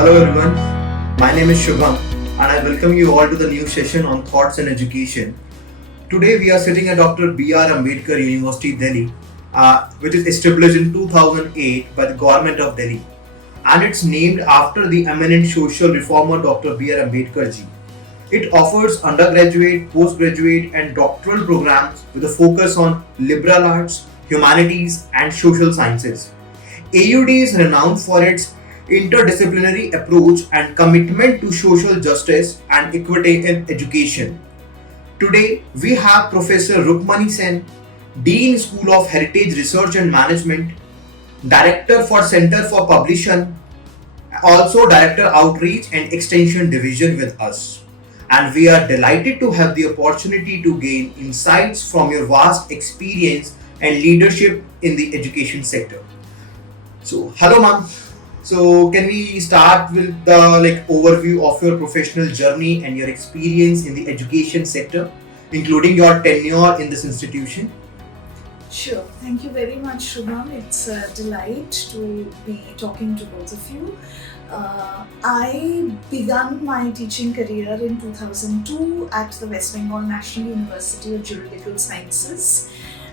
Hello everyone, my name is Shubham and I welcome you all to the new session on Thoughts in Education. Today we are sitting at Dr. B.R. Ambedkar University, Delhi, which is established in 2008 by the Government of Delhi, and it's named after the eminent social reformer Dr. B.R. Ambedkar ji. It offers undergraduate, postgraduate and doctoral programs with a focus on liberal arts, humanities and social sciences. AUD is renowned for its interdisciplinary approach and commitment to social justice and equity in education. Today, we have Professor Rukmini Sen, Dean School of Heritage Research and Management, Director for Center for Publication, also Director Outreach and Extension Division with us. And we are delighted to have the opportunity to gain insights from your vast experience and leadership in the education sector. So, hello ma'am. So, can we start with the overview of your professional journey and your experience in the education sector, including your tenure in this institution? Sure. Thank you very much, Shubham. It's a delight to be talking to both of you. I began my teaching career in 2002 at the West Bengal National University of Juridical Sciences,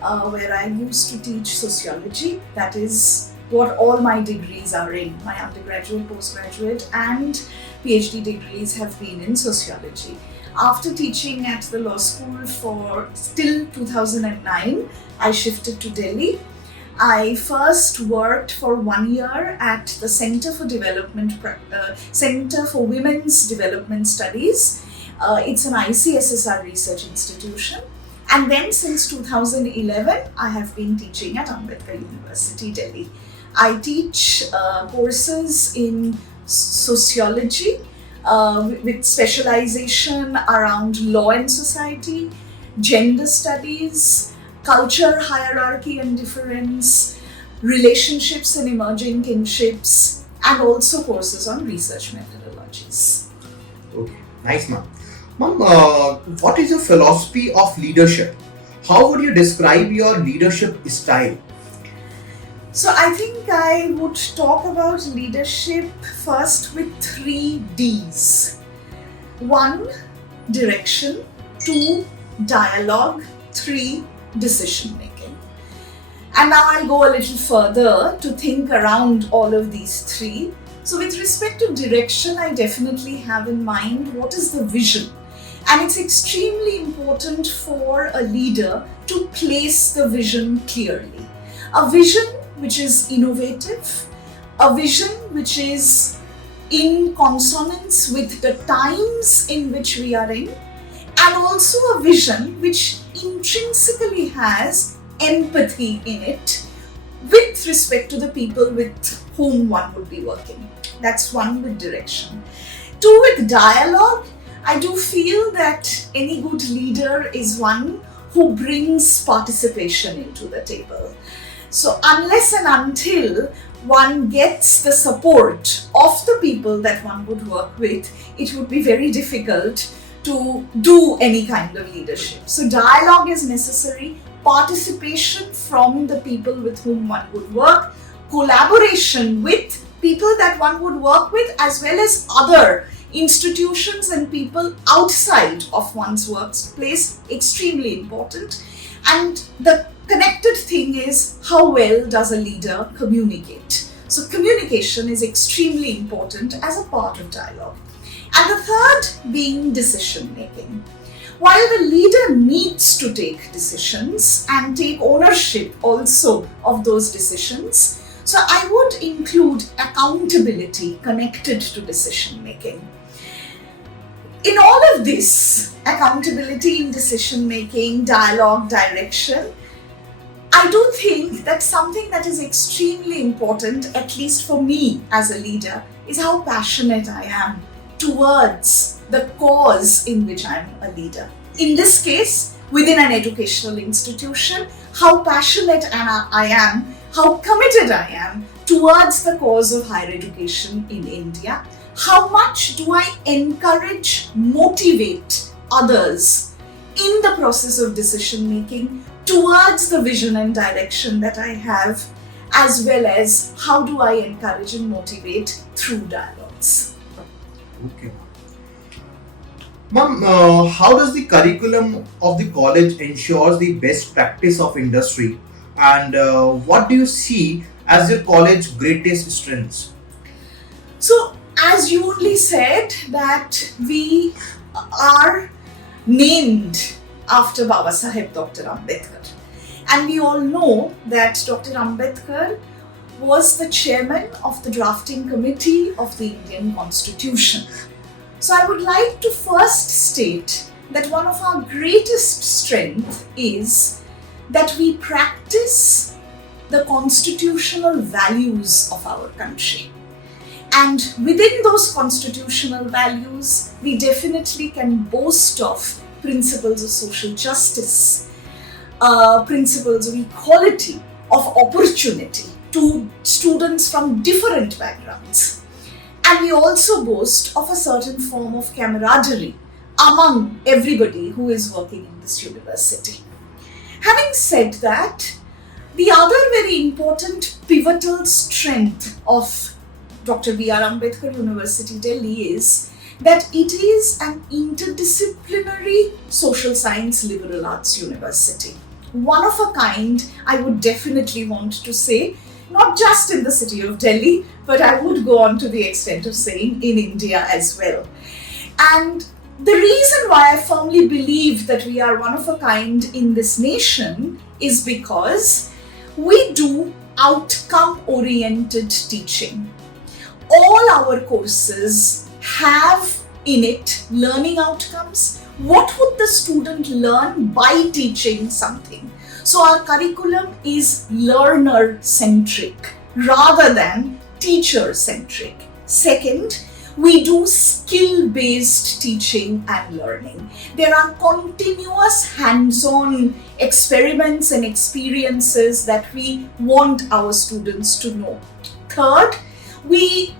where I used to teach sociology. That is what all my degrees are in. My undergraduate, postgraduate and PhD degrees have been in sociology. After teaching at the law school for till 2009, I shifted to Delhi. I first worked for 1 year at the Center for Women's Development Studies. It's an ICSSR research institution. And then since 2011, I have been teaching at Ambedkar University, Delhi. I teach courses in sociology with specialization around law and society, gender studies, culture, hierarchy and difference, relationships and emerging kinships, and also courses on research methodologies. Okay, nice ma'am. Ma'am, what is your philosophy of leadership? How would you describe your leadership style? So I think I would talk about leadership first with 3 Ds. 1, direction. 2, dialogue. 3, decision making. And now I'll go a little further to think around all of these 3. So with respect to direction, I definitely have in mind what is the vision. And it's extremely important for a leader to place the vision clearly. A vision which is innovative, a vision which is in consonance with the times in which we are in, and also a vision which intrinsically has empathy in it with respect to the people with whom one would be working. That's 1 with direction. 2 with dialogue. I do feel that any good leader is one who brings participation into the table. So unless and until one gets the support of the people that one would work with, it would be very difficult to do any kind of leadership. So dialogue is necessary, participation from the people with whom one would work, collaboration with people that one would work with, as well as other institutions and people outside of one's workplace, extremely important. And the connected thing is, how well does a leader communicate? So communication is extremely important as a part of dialogue. And the third being decision making. While the leader needs to take decisions and take ownership also of those decisions, so I would include accountability connected to decision making. In all of this, accountability in decision making, dialogue, direction, I do think that something that is extremely important, at least for me as a leader, is how passionate I am towards the cause in which I am a leader. In this case, within an educational institution, how passionate I am, how committed I am towards the cause of higher education in India. How much do I encourage, motivate others in the process of decision making towards the vision and direction that I have, as well as how do I encourage and motivate through dialogue. subjects. Okay. Ma'am, how does the curriculum of the college ensures the best practice of industry, and what do you see as your college greatest strengths? So, as you only said, that we are named after Baba Saheb Dr. Ambedkar. And we all know that Dr. Ambedkar was the chairman of the drafting committee of the Indian Constitution. So I would like to first state that one of our greatest strengths is that we practice the constitutional values of our country. And within those constitutional values, we definitely can boast of principles of social justice, principles of equality, of opportunity to students from different backgrounds. And we also boast of a certain form of camaraderie among everybody who is working in this university. Having said that, the other very important pivotal strength of Dr. B.R. Ambedkar University, Delhi is that it is an interdisciplinary social science liberal arts university. One of a kind, I would definitely want to say, not just in the city of Delhi, but I would go on to the extent of saying in India as well. And the reason why I firmly believe that we are one of a kind in this nation is because we do outcome-oriented teaching. All our courses have in it learning outcomes. What would the student learn by teaching something? So our curriculum is learner-centric rather than teacher-centric. Second, we do skill-based teaching and learning. There are continuous hands-on experiments and experiences that we want our students to know. Third, we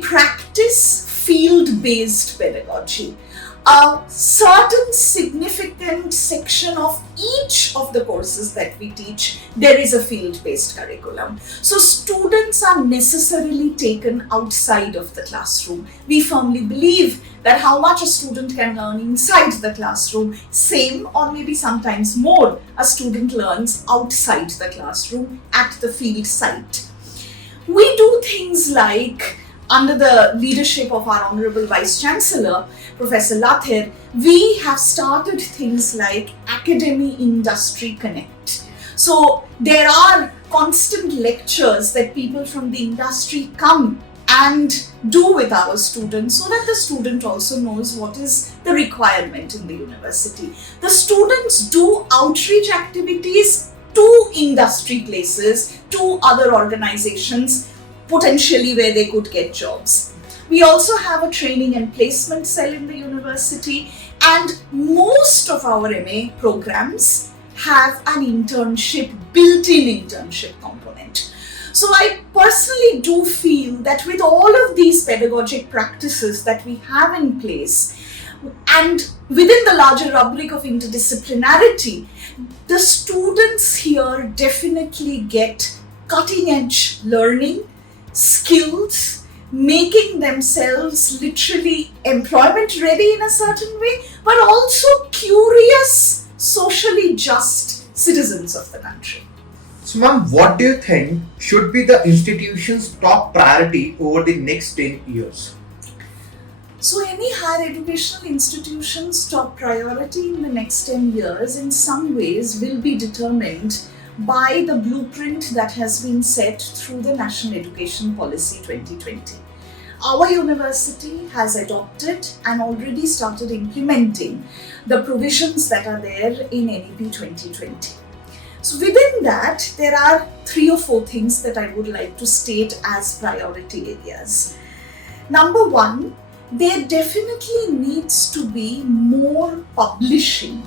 practice field-based pedagogy. A certain significant section of each of the courses that we teach, there is a field-based curriculum. So students are necessarily taken outside of the classroom. We firmly believe that how much a student can learn inside the classroom, same or maybe sometimes more, a student learns outside the classroom at the field site. We do things like, under the leadership of our Honorable Vice Chancellor, Professor Lathir, we have started things like Academy Industry Connect. So there are constant lectures that people from the industry come and do with our students so that the student also knows what is the requirement in the university. The students do outreach activities to industry places, to other organizations, potentially where they could get jobs. We also have a training and placement cell in the university, and most of our MA programs have an internship, built-in internship component. So I personally do feel that with all of these pedagogic practices that we have in place, and within the larger rubric of interdisciplinarity, the students here definitely get cutting-edge learning, skills, making themselves literally employment ready in a certain way, but also curious, socially just citizens of the country. So, ma'am, what do you think should be the institution's top priority over the next 10 years? So any higher educational institution's top priority in the next 10 years in some ways will be determined by the blueprint that has been set through the National Education Policy 2020. Our university has adopted and already started implementing the provisions that are there in NEP 2020. So within that, there are 3 or 4 things that I would like to state as priority areas. Number 1, there definitely needs to be more publishing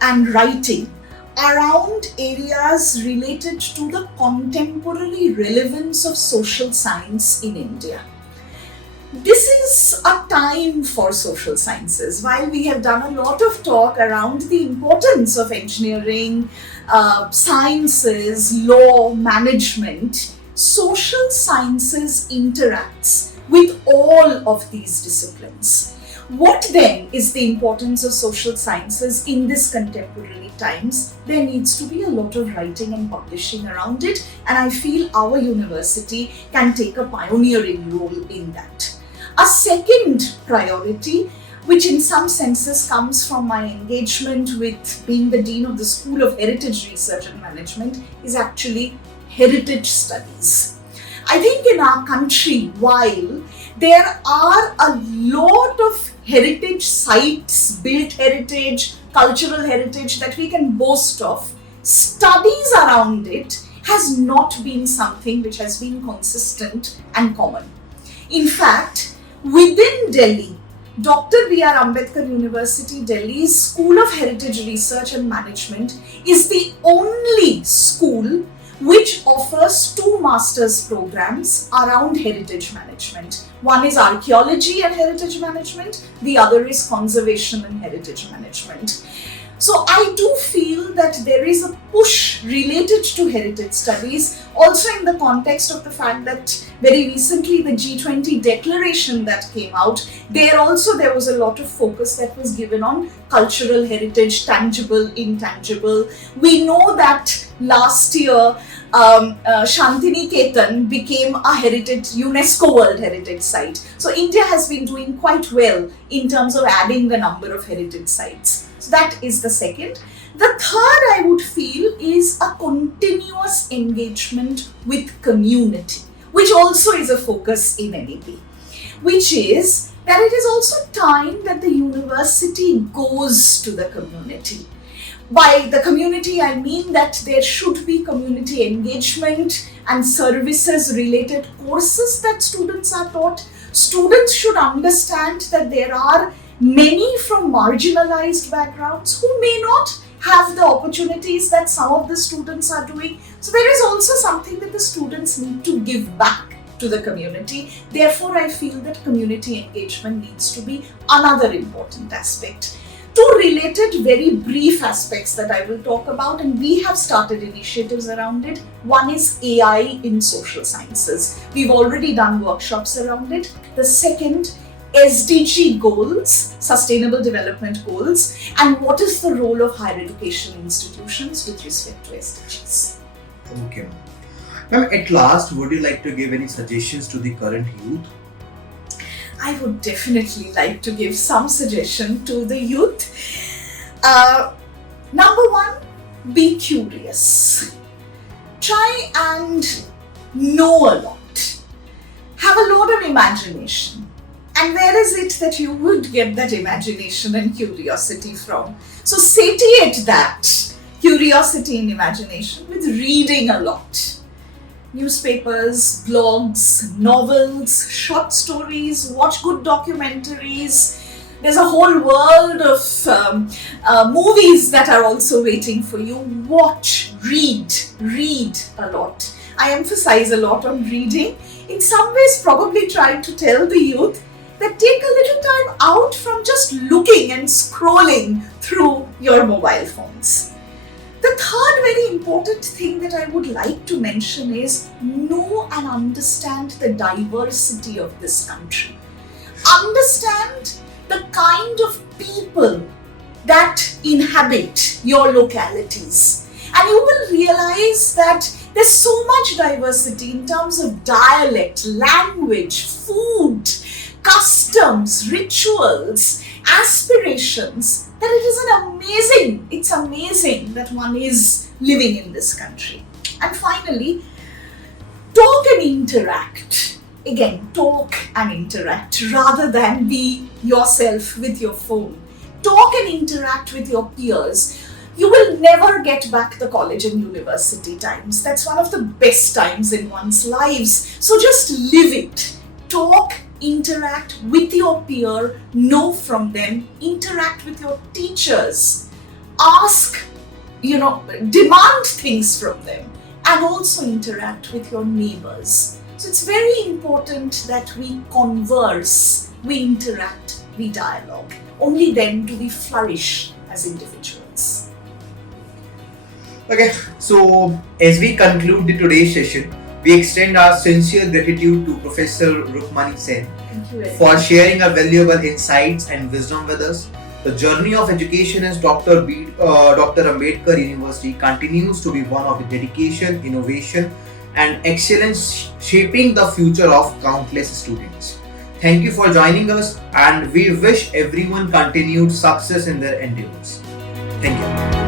and writing around areas related to the contemporary relevance of social science in India. This is a time for social sciences. While we have done a lot of talk around the importance of engineering, sciences, law, management, social sciences interacts with all of these disciplines. What then is the importance of social sciences in this contemporary times? There needs to be a lot of writing and publishing around it, and I feel our university can take a pioneering role in that. A second priority, which in some senses comes from my engagement with being the Dean of the School of Heritage Research and Management, is actually heritage studies. I think in our country, while there are a lot of heritage sites, built heritage, cultural heritage that we can boast of, studies around it has not been something which has been consistent and common. In fact, within Delhi, Dr. B.R. Ambedkar University, Delhi's School of Heritage Research and Management is the only school which offers 2 master's programs around heritage management. One is archaeology and heritage management, the other is conservation and heritage management. So I do feel that there is a push related to heritage studies, also in the context of the fact that very recently the G20 declaration that came out, there was a lot of focus that was given on cultural heritage, tangible, intangible. We know that last year Shantiniketan became a UNESCO World Heritage Site. So India has been doing quite well in terms of adding the number of heritage sites. So that is the second. The third I would feel is a continuous engagement with community, which also is a focus in NEP, which is that it is also time that the university goes to the community. By the community, I mean that there should be community engagement and services related courses that students are taught. Students should understand that there are many from marginalized backgrounds who may not have the opportunities that some of the students are doing. So there is also something that the students need to give back to the community. Therefore, I feel that community engagement needs to be another important aspect. 2 related very brief aspects that I will talk about, and we have started initiatives around it. One is AI in social sciences. We've already done workshops around it. The second, SDG goals, Sustainable Development Goals, and what is the role of higher education institutions with respect to SDGs. Okay. Ma'am, at last, would you like to give any suggestions to the current youth? I would definitely like to give some suggestion to the youth. Number 1, be curious. Try and know a lot. Have a lot of imagination. And where is it that you would get that imagination and curiosity from? So satiate that curiosity and imagination with reading a lot. Newspapers, blogs, novels, short stories, watch good documentaries. There's a whole world of movies that are also waiting for you. Watch, read a lot. I emphasize a lot on reading. In some ways, probably trying to tell the youth that take a little time out from just looking and scrolling through your mobile phones. The third very important thing that I would like to mention is know and understand the diversity of this country. Understand the kind of people that inhabit your localities. And you will realize that there's so much diversity in terms of dialect, language, food, customs, rituals, aspirations, that it's amazing that one is living in this country. And finally, talk and interact. Again, talk and interact rather than be yourself with your phone. Talk and interact with your peers. You will never get back the college and university times. That's one of the best times in one's lives. So just live it. Talk, interact with your peer, know from them, interact with your teachers, ask, demand things from them, and also interact with your neighbors. So it's very important that we converse, we interact, we dialogue. Only then do we flourish as individuals. Okay, so as we conclude today's session, We extend our sincere gratitude to Professor Rukmini Sen Thank you very for much. sharing her valuable insights and wisdom with us. The journey of education as Dr. Ambedkar University continues to be one of dedication, innovation, and excellence, shaping the future of countless students. Thank you for joining us, and we wish everyone continued success in their endeavors. Thank you.